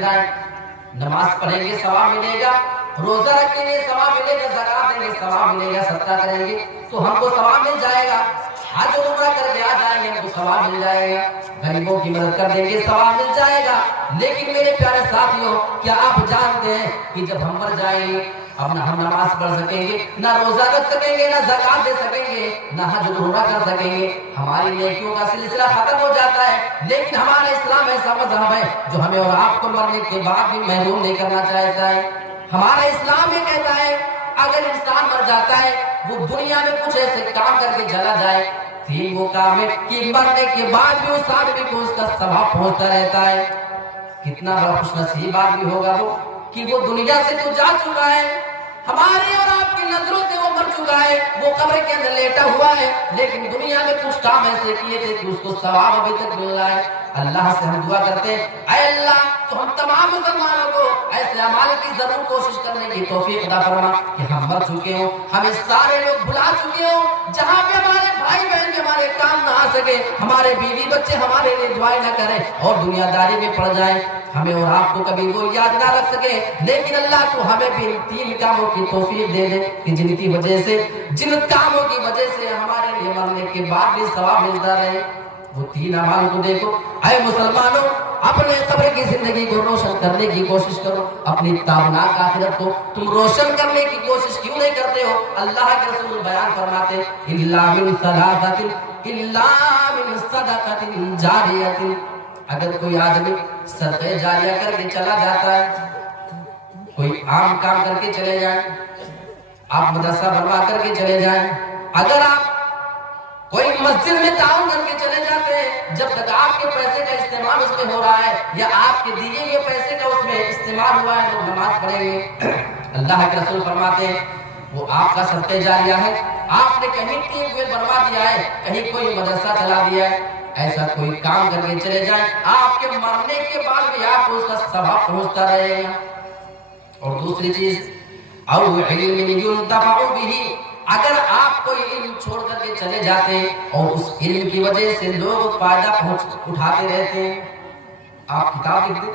زندہ ہیں. نماز پڑھیں گے ثواب ملے گا, روزہ رکھیں گے ثواب ملے گا, زکات دیں گے ثواب ملے گا, صدقہ کریں گے تو ہم کو ثواب مل جائے گا, حج عمرہ کر کے آ جائیں گے ہم کو ثواب مل جائے گا, غریبوں کی مدد کر دیں گے ثواب مل جائے گا. لیکن میرے پیارے ساتھیوں, کیا آپ جانتے ہیں کہ جب ہم مر جائیں گے اب نہ ہم نماز پڑھ سکیں گے, نہ روزہ رکھ سکیں گے, نہ زکات دے سکیں گے, نہ حج عمرہ کر سکیں گے, ہماری نیکیوں کا سلسلہ ختم ہو جاتا ہے. لیکن ہمارا اسلام ایسا مذہب ہے جو ہمیں اور آپ کو مرنے کے بعد بھی محروم نہیں کرنا چاہتا ہے. ہمارا اسلام یہ کہتا ہے اگر انسان مر جاتا ہے وہ دنیا میں کچھ ایسے کام کر کے چلا جائے, تین وہ کام ہے کہ مرنے کے بعد بھی اس آدمی کو اس کا ثواب پہنچتا رہتا ہے. کتنا بڑا خوش نصیب آدمی ہوگا وہ کہ وہ دنیا سے تو جا چکا ہے, ہماری اور آپ کی نظروں سے وہ مر چکا ہے, وہ قبر کے اندر لیٹا ہوا ہے, لیکن دنیا میں کچھ کام ایسے کیے تھے کہ اس کو ثواب ابھی تک مل رہا ہے. اللہ سے ہم دعا کرتے ہیں اے اللہ تو ہم تمام مسلمانوں کو ایسے اعمال کی ضرور کوشش کرنے کی توفیق عطا فرما کہ ہم مر چکے ہوں, ہمیں سارے لوگ بھلا چکے ہوں, جہاں پہ ہمارے بھائی بہن کے ہمارے کام نہ آ سکے, ہمارے بیوی بچے ہمارے لیے دعائیں نہ کریں اور دنیا داری میں پڑ جائیں, ہمیں اور آپ کو کبھی وہ یاد نہ رکھ سکے. لیکن اللہ تو ہمیں بھی تین کاموں کی توفیق دے دے کہ جن کی وجہ سے, جن کاموں کی وجہ سے ہمارے لیے مرنے کے بعد بھی ثواب ملتا رہے. وہ تین اعمال کو دیکھو. اے مسلمانوں, اپنے قبر کی زندگی کو روشن کرنے کی کوشش کرو, اپنی تابناک آخرت کو تم روشن کرنے کی کوشش کیوں نہیں کرتے ہو؟ اللہ کے رسول بیان فرماتے الا من ثلاثۃ, الا من صدقۃ جاریۃ. اگر کوئی آدمی صدقہ جاریہ کر کے چلا جاتا ہے, کوئی عام کام کر کے چلے جائیں, آپ مدرسہ بنوا کر کے چلے جائیں, اگر آپ کوئی مسجد میں تعاون کر کے چلے جاتے ہیں, جب تک آپ کے پیسے کا استعمال اس میں ہو رہا ہے یا آپ کے دیے ہوئے پیسے کا اس میں استعمال ہوا ہے تو نماز پڑھیں گے. اللہ کے رسول فرماتے ہیں وہ آپ کا صدقہ جاریہ ہے. آپ نے کہیں ٹیوب ویل بنوا دیا ہے, کہیں کوئی مدرسہ چلا دیا ہے, ایسا کوئی کام کر کے چلے جائیں, آپ کے مرنے کے بعد بھی آپ کو اس کا ثواب پہنچتا رہے گا. اور دوسری چیز او علم ينتفع به, اگر آپ کوئی علم چھوڑ کر کے چلے جاتے ہیں اور اس علم کی وجہ سے لوگ فائدہ اٹھاتے رہتے ہیں. آپ کتاب لکھ دیں,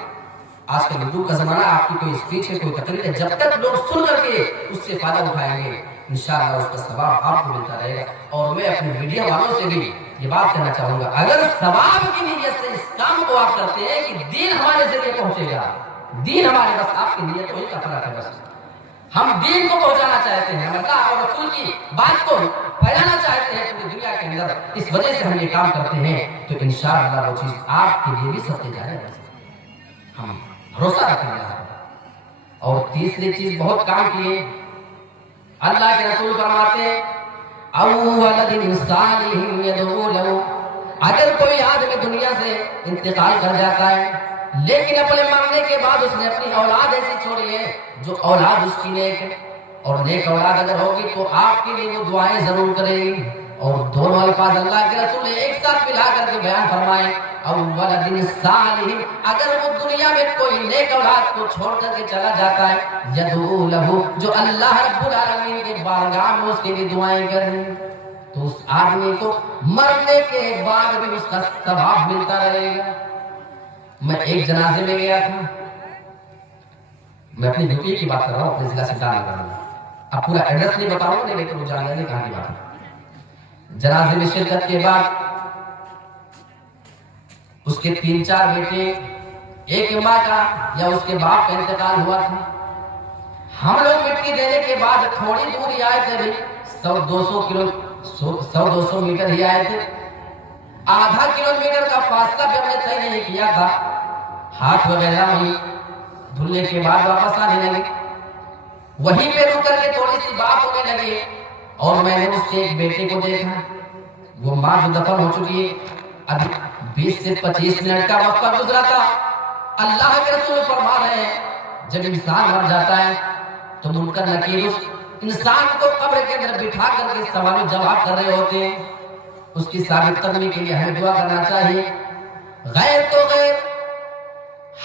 آج کل اردو کا زمانہ, آپ کی کوئی اسپیچ ہے, کوئی تقریر ہے, جب تک لوگ سن کر کے اس سے فائدہ اٹھائیں گے انشاءاللہ اس کا ثواب آپ کو ملتا رہے گا. اور میں اپنے میڈیا والوں سے بھی یہ بات کہنا چاہوں گا, اگر ثواب کی نیت سے اس کام کو آپ کرتے ہیں کہ دین ہمارے ذریعے پہنچے گا, دین ہمارے, بس آپ کی نیت وہی کا فرق ہے, بس ہم دین کو پہنچانا چاہتے ہیں, ہم اللہ اور رسول کی بات کو پھیلانا چاہتے ہیں پوری دنیا کے اندر, اس وجہ سے ہم یہ کام کرتے ہیں, تو انشاءاللہ وہ چیز آپ کے لیے بھی سچے جائے گا. ہم بھروسہ رکھیں گے. اور تیسری چیز بہت کام کیے, اللہ کے رسول فرماتے ہیں او ولد صالح يدعو له, اگر کوئی آدمی دنیا سے انتقال کر جاتا ہے لیکن اپنے مرنے کے بعد اس نے اپنی اولاد ایسی چھوڑی ہے جو اولاد اس کی نیک ہے, اور نیک اولاد اگر ہوگی تو آپ کے لیے وہ دعائیں ضرور کرے گی. اور دونوں الفاظ اللہ کے رسول نے ایک ساتھ ملا کر کے بیان فرمائے او ولد صالح, اگر وہ دنیا میں کوئی نیک اولاد کو چھوڑ کر کے چلا جاتا ہے یدعو له, جو اللہ رب العالمین کے بارگاہ میں اس کے لیے دعائیں کریں, تو اس آدمی کو مرنے کے بعد بھی اس کا ثواب ملتا رہے گا. میں ایک جنازے میں گیا تھا, میں اپنی ڈیوٹی کی بات کر رہا ہوں, اپنے ضلع سے ڈال رہا ہوں, اب پورا ایڈریس نہیں بتاؤں گا لیکن وہ جاننے کہاں کی بات ہے. جنازے میں شرکت کے بعد اس کے 3-4 بیٹے, ایک ماں کا یا اس کے باپ کا انتقال ہوا تھا. ہم لوگ مٹی دینے کے بعد تھوڑی دور ہی آئے تھے, 100-200 میٹر ہی آئے تھے, آدھا کلومیٹر کا فاصلہ بھی ہم نے طے نہیں کیا تھا. ہاتھ وغیرہ وہیں دھلنے کے بعد واپس آنے لگے, وہیں پہ رک کر کے تھوڑی سی بات ہونے لگی, اور میں نے اس کے ایک بیٹے کو دیکھا, وہ ماں جو دفن ہو چکی ہے, ابھی 20 سے 25 منٹ کا وقت گزرا تھا. اللہ کے رسول فرما رہے ہیں جب انسان مر جاتا ہے تو منکر نکیر اس انسان کو قبر کے اندر بٹھا کر کے سوال و جواب کر رہے ہوتے ہیں. اس کی ثابت قدمی کے لیے ہمیں دعا کرنا چاہیے. غیر تو غیر,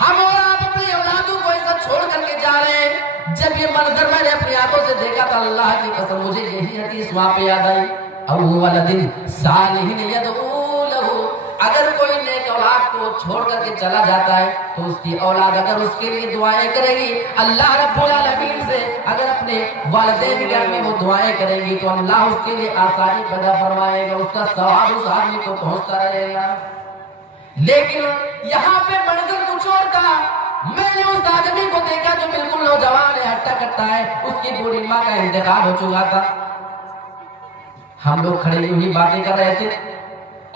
ہم اور آپ اپنی اولادوں کو ایسا چھوڑ کر کے جا رہے ہیں. جب یہ منظر میں نے اپنی آنکھوں سے دیکھا تھا, اللہ کی قسم مجھے یہی حدیث وہاں پہ یاد آئی, او ولد صالح يدعو له, اگر کوئی نیک اولاد کو چھوڑ کر کے چلا جاتا ہے تو اس کی اولاد اگر اس کے لیے دعائیں کرے گی اللہ رب العالمین سے، اگر اپنے والدین کے گھر میں وہ دعائیں کرے گی تو اللہ اس کے لیے آسانی پیدا فرمائے گا، اس کا ثواب اس آدمی کو پہنچتا رہے گا۔ لیکن یہاں پہ منظر کچھ اور تھا۔ میں نے اس آدمی کو دیکھا جو بالکل نوجوان ہے، ہٹا کٹا ہے، اس کی بوڑھی ماں کا انتقال ہو چکا تھا۔ ہم لوگ کھڑے ہوئی باتیں کر رہے تھے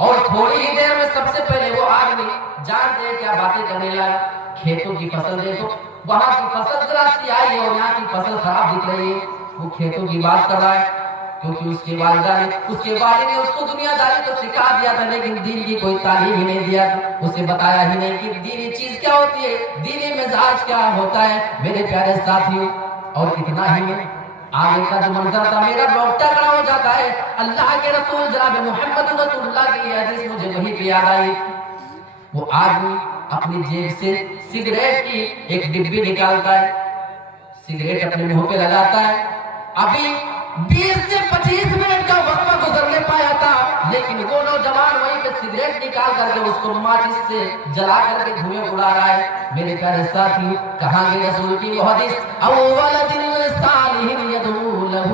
اور تھوڑی ہی دیر میں سب سے پہلے وہ آدمی جانتے ہیں کیا باتیں کرنے لگا، کھیتوں کی فصل دیکھو، وہاں کی فصل ذرا سی آئی ہے اور یہاں کی فصل خراب دکھ رہی ہے۔ وہ کھیتوں کی بات کر رہا ہے کیونکہ اس کے والد نے اس کو دنیا داری تو سکھا دیا تھا لیکن دین کی کوئی تعلیم ہی نہیں دیا تھا، اسے بتایا ہی نہیں کہ دینی چیز کیا ہوتی ہے، دینی مزاج کیا ہوتا ہے۔ میرے پیارے ساتھیوں، اور اتنا ہی نہیں، آگے کا جو منظر تھا میرا روٹا کھڑا ہو جاتا ہے۔ اللہ کے رسول جناب محمد رسول اللہ کی یہ حدیث مجھے وہی پہ یاد آئی۔ وہ آدمی اپنی جیب سے سگریٹ کی ایک ڈبی نکالتا ہے، سگریٹ اپنے منہ پہ لگاتا ہے۔ ابھی 20 سے 25 منٹ کا وقفہ گزرنے پایا تھا لیکن وہ نوجوان وہیں پہ سگریٹ نکال کر کے اس کو ماچس سے جلا کر کے دھوئیں اڑا رہا ہے۔ میرے پیارے ساتھی، کہاں گئی رسول کی وہ حدیث، اول دل صالح یدعو لہ،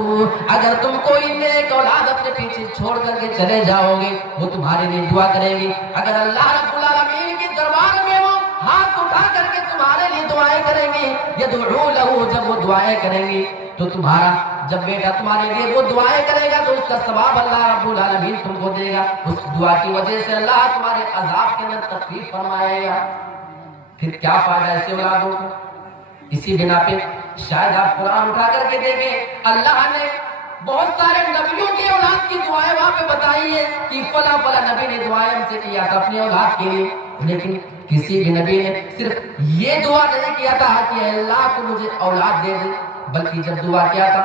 اگر تم کوئی نیک اولاد اپنے پیچھے چھوڑ کر کے چلے جاؤ گے وہ تمہارے لیے دعا کرے گی۔ اگر اللہ رب العالمین کے دربار میں وہ ہاتھ اٹھا کر کے تمہارے لیے دعائیں کریں گی، یدعو لہ، جب وہ دعائیں کریں گی تو تمہارا جب بیٹا تمہارے لیے وہ دعائیں کرے گا تو اس کا ثواب اللہ رب العالمین تم کو دے گا، اس دعا کی وجہ سے اللہ تمہارے عذاب کے اندر تخفیف فرمائے گا۔ پھر کیا فائدہ ایسے اولادوں کو؟ اسی بنا پہ شاید آپ قرآن اٹھا کر کے دیکھیں، اللہ نے بہت سارے نبیوں کی اولاد کی دعائیں وہاں پہ بتائی ہے کہ فلاں فلاں نبی نے دعائیں ہم سے کیا تھا اپنی اولاد کے لیے، لیکن کسی بھی نبی نے صرف یہ دعا نہیں کیا تھا کہ اللہ کو مجھے اولاد دے دے، بلکہ جب دعا کیا تھا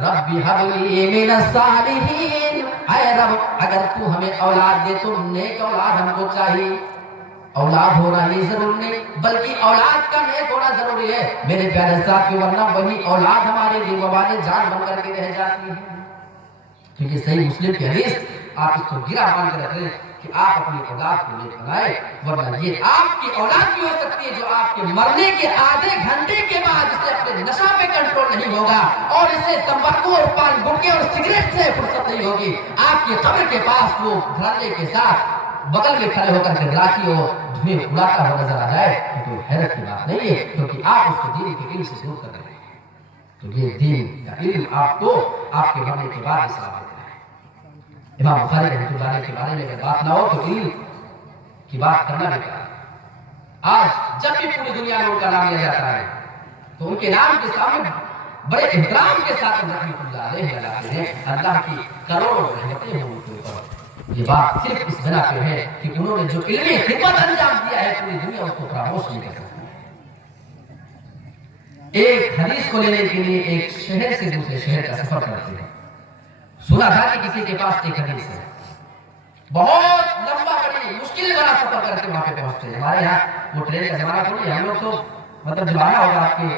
رب هب لي من الصالحین، اے رب اگر تو ہمیں اولاد دے تو نیک اولاد ہم کو چاہیے۔ اولاد ہونا نہیں ضروری نہیں بلکہ اولاد کا نیک ہونا ضروری ہے میرے پیارے ساتھیو، ورنہ وہی اولاد ہمارے لیے وبال جان بن کر کے رہ جاتی ہے۔ تو یہ صحیح مسلم کی حدیث، آپ اس کو گرا مان کر رکھیں کہ آپ اپنی اولاد کو لے کر آئے، ورنہ یہ آپ کی اولاد بھی ہو سکتی ہے جو آپ کے مرنے کے آدھے گھنٹے کے بعد اسے اپنے نشہ پہ کنٹرول نہیں ہوگا اور اسے تمباکو اور پان گٹکے اور سگریٹ سے فرصت نہیں ہوگی، آپ کی قبر کے پاس وہ گھرانے کے ساتھ بغل میں کھڑے ہو کر کے راکھی اور دھویں اڑاتا ہوا نظر آ جائے تو کوئی حیرت کی بات نہیں ہے، کیونکہ آپ اس کو دین کے علم سے دور کر رہے ہیں۔ تو یہ دین کا علم آپ کو آپ کے مرنے کے بعد اصلاح دیتا ہے۔ امام بخاری رحمۃ اللہ علیہ کے بارے میں اگر بات نہ ہو تو علم کی بات کرنا بھی کرا۔ آج جب بھی پوری دنیا میں ان کا نام لیا جاتا ہے تو ان کے نام کے سامنے بڑے احترام کے ساتھ رحمۃ اللہ علیہ لگاتے ہیں، اللہ کی کروڑوں رحمتیں ہیں ان کے اوپر۔ یہ بات صرف اس بنا پہ ہے کہ انہوں نے جو علمی خدمت انجام دیا ہے پوری دنیا اس کو فراموش نہیں کر سکتی۔ ایک حدیث کو لینے کے لیے ایک شہر سے دوسرے شہر کا سفر کرتے ہیں۔ سنا تھا کہ کسی کے پاس ایک حدیث ہے، بہت لمبا بڑی مشکل بڑا سفر کر کے وہاں پہ پہنچتے ہیں۔ ہمارے یہاں وہ ٹرین کا زمانہ تھوڑی ہے، ہم لوگ تو مطلب جب آنا ہوگا آپ کے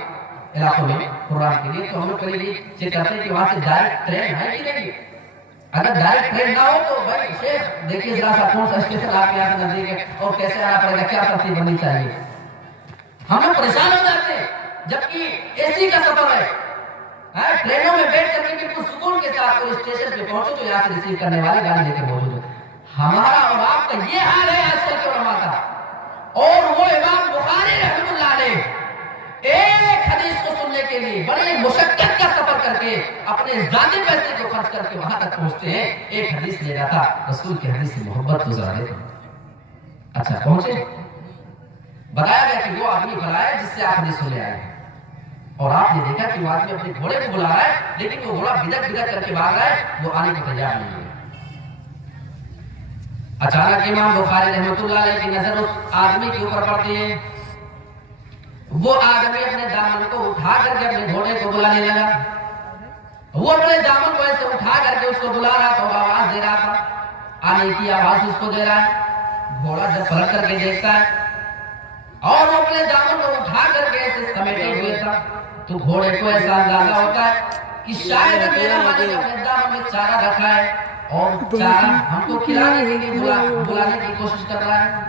علاقوں میں پروگرام کے لیے تو ہم لوگ پہلے یہ چیک کرتے ہیں کہ وہاں سے ڈائریکٹ ٹرین ہے کہ نہیں۔ اگر ڈائریکٹ ٹرین نہ ہو تو بھائی شیخ دیکھیے ذرا سا کون سا اسٹیشن آپ کے یہاں سے نزدیک ہے اور کیسے آنا پڑے گا، کیا ترتیب بننی چاہیے۔ ہم لوگ پریشان ہو جاتے ہیں جبکہ اے سی کا سفر ہے، ٹرینوں میں بیٹھ کر کے بالکل سکون کے ساتھ اور اسٹیشن پہ پہنچو تو یہاں سے ریسیو کرنے والے گاڑی لے کے موجود ہے۔ ہمارا اور آپ کا یہ حال ہے آج کل کے علماء کا، اور وہ امام بخاری رحمۃ اللہ علیہ ایک حدیث کو سننے کے لیے بڑے مشقت کا سفر کر کے اپنے ذاتی پیسے کو خرچ کر کے وہاں تک پہنچتے ہیں۔ ایک حدیث لے رہا تھا، رسول کی حدیث سے محبت تو ذرا دیکھو۔ اچھا پہنچے، بتایا گیا کہ وہ آدمی بلایا جس سے آپ حدیث سنے آئے ہیں، اور آپ نے دیکھا کہ وہ آدمی اپنے گھوڑے کو بلا رہا ہے لیکن وہ گھوڑا بدک بدک کر کے بھاگ رہا ہے، وہ آنے کو تیار نہیں ہے۔ اچانک امام بخاری رحمۃ اللہ علیہ کی نظر اس آدمی کے اوپر پڑتی ہے۔ وہ آدمی اپنے دامن کو اٹھا کر کے اپنے گھوڑے کو بلانے لگا، وہ اپنے دامن کو ایسے اٹھا کر کے اس کو بلا رہا تھا اور آواز دے رہا تھا، آنے کی آواز اس کو دے رہا ہے۔ گھوڑا جب پلٹ کر کے دیکھتا ہے اور وہ اپنے دامن کو اٹھا کر کے ایسے سمیٹے ہوئے تھا تو گھوڑے کو ایسا اندازہ ہوتا ہے کہ شاید میرا مالک اپنے دامن میں چارہ رکھا ہے اور چارہ ہم کو کھلانے کے لیے بلانے کی کوشش کر رہا ہے۔